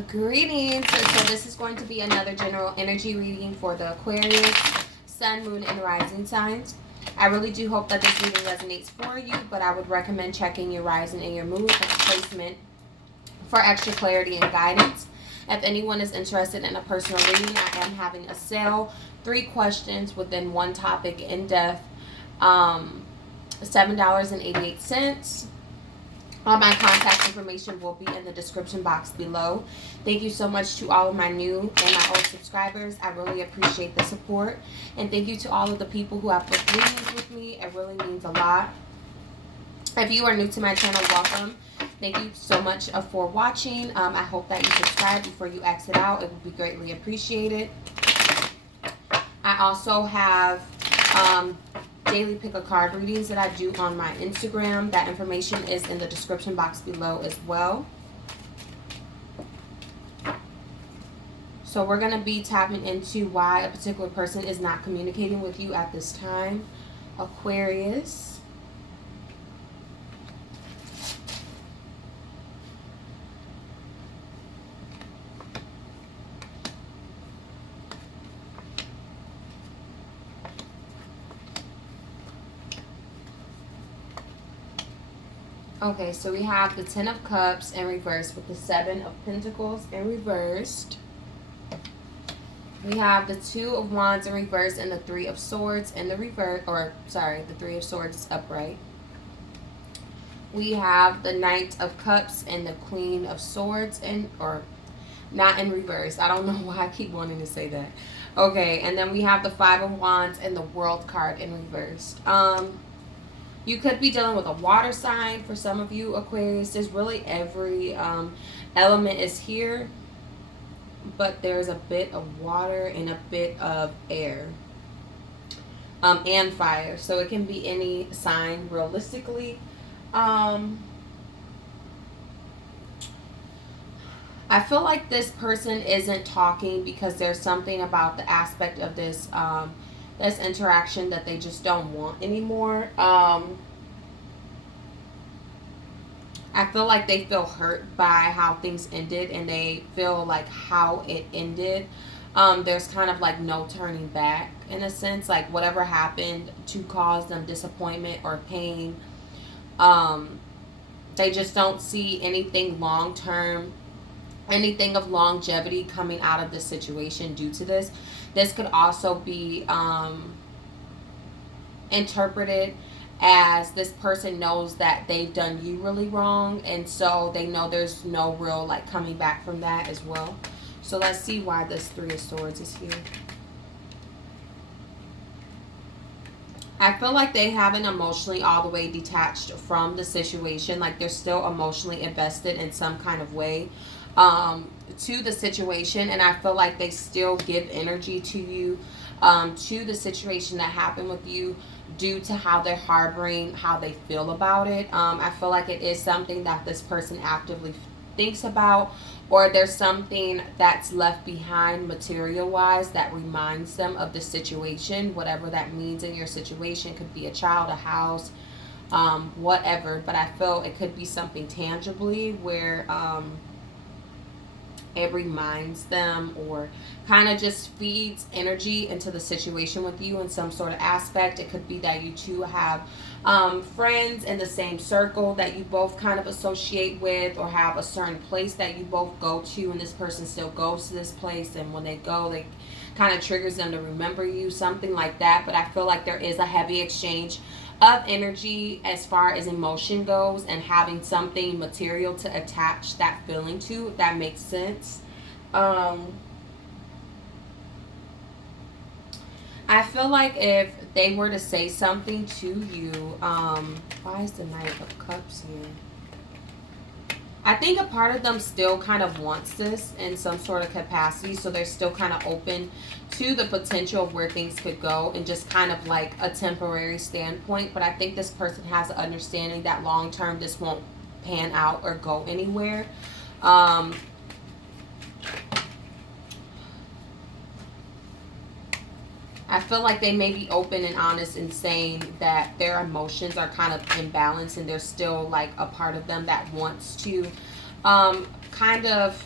Greetings. So this is going to be another general energy reading for the Aquarius, Sun, Moon, and Rising signs. I really do hope that this reading resonates for you, but I would recommend checking your rising and your moon as a placement for extra clarity and guidance. If anyone is interested in a personal reading, I am having a sale. 3 questions within one topic in depth. $7.88. All my contact information will be in the description box below. Thank you so much to all of my new and my old subscribers. I really appreciate the support. And thank you to all of the people who have booked readings with me. It really means a lot. If you are new to my channel, welcome. Thank you so much for watching. I hope that you subscribe before you exit out. It would be greatly appreciated. I also have daily pick a card readings that I do on my Instagram. That information is in the description box below as well. So we're going to be tapping into why a particular person is not communicating with you at this time. Aquarius. Okay, so we have the 10 of Cups in reverse with the 7 of Pentacles in reversed. We have the 2 of Wands in reverse and the 3 of Swords in the reverse, or sorry, the 3 of Swords is upright. We have the Knight of Cups and the Queen of Swords in, or not in reverse. I don't know why I keep wanting to say that. Okay, and then we have the 5 of Wands and the World card in reverse. You could be dealing with a water sign for some of you, Aquarius. There's really every element is here, but there's a bit of water and a bit of air and fire. So it can be any sign realistically. I feel like this person isn't talking because there's something about the aspect of this this interaction that they just don't want anymore. I feel like they feel hurt by how things ended, and they feel like how it ended, there's kind of like no turning back in a sense. Like whatever happened to cause them disappointment or pain, they just don't see anything long term, anything of longevity coming out of this situation due to this. This could also be interpreted as this person knows that they've done you really wrong, and so they know there's no real like coming back from that as well. So let's see why this 3 of Swords is here. I feel like they haven't emotionally all the way detached from the situation. Like they're still emotionally invested in some kind of way to the situation, and I feel like they still give energy to you, to the situation that happened with you, due to how they're harboring how they feel about it. I feel like it is something that this person actively thinks about, or there's something that's left behind material wise that reminds them of the situation, whatever that means in your situation. It could be a child, a house, whatever, but I feel it could be something tangibly where it reminds them or kind of just feeds energy into the situation with you in some sort of aspect. It could be that you two have friends in the same circle that you both kind of associate with, or have a certain place that you both go to, and this person still goes to this place, and when they go, they kind of triggers them to remember you, something like that. But I feel like there is a heavy exchange of energy as far as emotion goes, and having something material to attach that feeling to, if that makes sense. I feel like if they were to say something to you, why is the Knight of Cups here? I think a part of them still kind of wants this in some sort of capacity, so they're still kind of open to the potential of where things could go, and just kind of like a temporary standpoint. But I think this person has an understanding that long term this won't pan out or go anywhere. I feel like they may be open and honest in saying that their emotions are kind of imbalanced, and there's still like a part of them that wants to kind of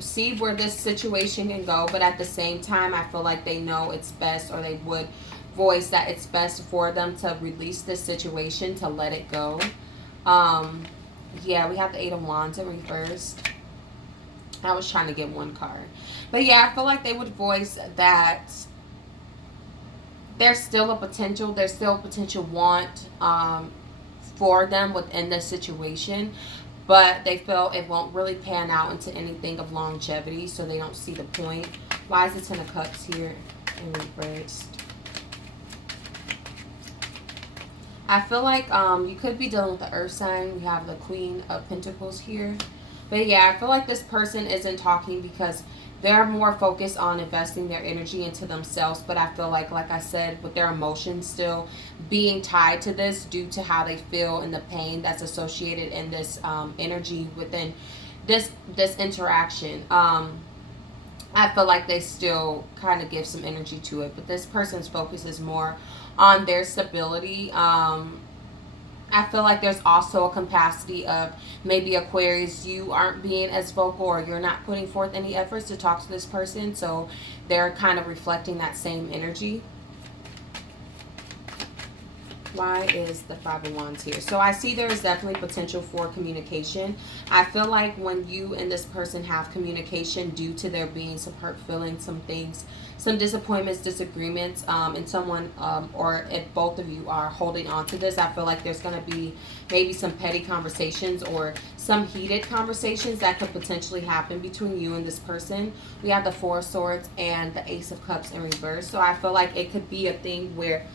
see where this situation can go, but at the same time, I feel like they know it's best, or they would voice that it's best for them to release this situation, to let it go. Yeah, we have the Eight of Wands in reverse. I was trying to get one card. But yeah, I feel like they would voice that there's still a potential, there's still a potential want for them within this situation, but they feel it won't really pan out into anything of longevity, so they don't see the point. Why is the Ten of Cups here in reverse? I feel like you could be dealing with the earth sign. We have the Queen of Pentacles here. But yeah, I feel like this person isn't talking because they're more focused on investing their energy into themselves. But I feel like I said, with their emotions still being tied to this due to how they feel and the pain that's associated in this energy within this interaction. I feel like they still kind of give some energy to it. But this person's focus is more on their stability. I feel like there's also a capacity of maybe Aquarius, you aren't being as vocal, or you're not putting forth any efforts to talk to this person. So they're kind of reflecting that same energy. Why is the Five of Wands here? So I see there is definitely potential for communication. I feel like when you and this person have communication, due to there being some hurt feelings, some things, some disappointments, disagreements, and someone or if both of you are holding on to this, I feel like there's going to be maybe some petty conversations or some heated conversations that could potentially happen between you and this person. We have the Four of Swords and the Ace of Cups in reverse. So I feel like it could be a thing where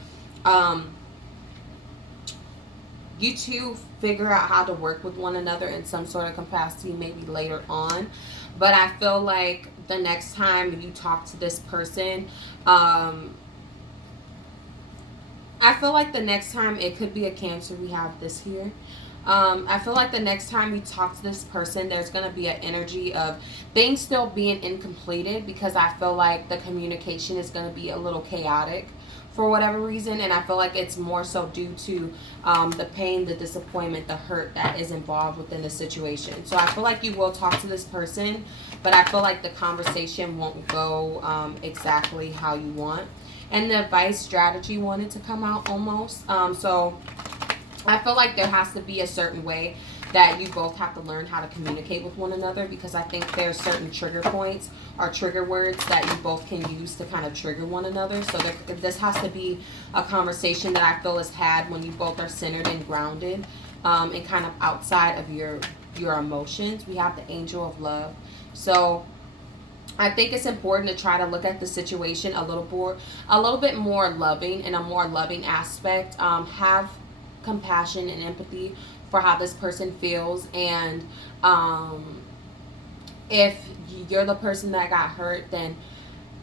you two figure out how to work with one another in some sort of capacity maybe later on. But I feel like the next time you talk to this person, I feel like the next time, it could be a Cancer. We have this here. I feel like the next time you talk to this person, there's going to be an energy of things still being incompleted, because I feel like the communication is going to be a little chaotic for whatever reason, and I feel like it's more so due to the pain, the disappointment, the hurt that is involved within the situation. So I feel like you will talk to this person, but I feel like the conversation won't go exactly how you want. And the advice strategy wanted to come out almost. So I feel like there has to be a certain way that you both have to learn how to communicate with one another, because I think there's certain trigger points or trigger words that you both can use to kind of trigger one another. So this has to be a conversation that I feel is had when you both are centered and grounded and kind of outside of your emotions. We have the Angel of Love. So I think it's important to try to look at the situation a little bit more loving, in a more loving aspect. Have compassion and empathy for how this person feels, and if you're the person that got hurt, then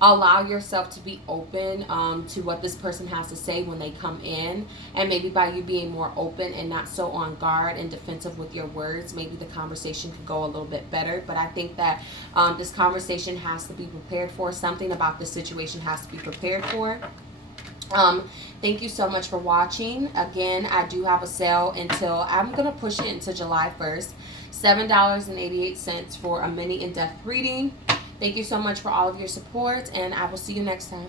allow yourself to be open to what this person has to say when they come in. And maybe by you being more open and not so on guard and defensive with your words, maybe the conversation could go a little bit better. But I think that this conversation has to be prepared for. Something about the situation has to be prepared for. Thank you so much for watching. Again, I do have a sale until, I'm going to push it until July 1st. $7.88 for a mini in-depth reading. Thank you so much for all of your support, and I will see you next time.